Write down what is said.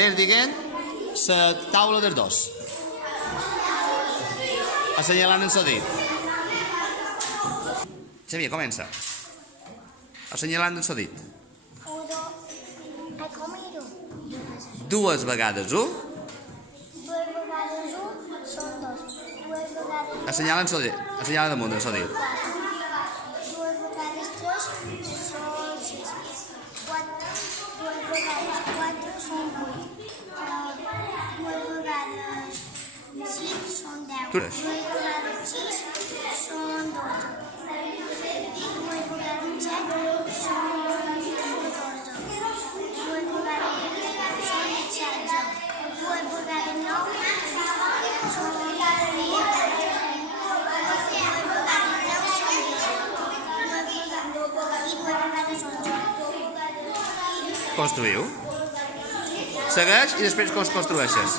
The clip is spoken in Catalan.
Ves dient la taula dels dos. Assenyalant el dit. Xavier, comença. Assenyalant el dit. Dues vegades u. Dues vegades u són dos. Dues vegades Assenyala damunt el dit. dues vegades tres són sis. Dues vegades quatre són vuit. Dues vegades cinc són deu. Dues vegades sis són 12. Dues vegades set són 14. Dues vegades són 16. Dues vegades nou són 20. Construïu. Segueix i després construeixes.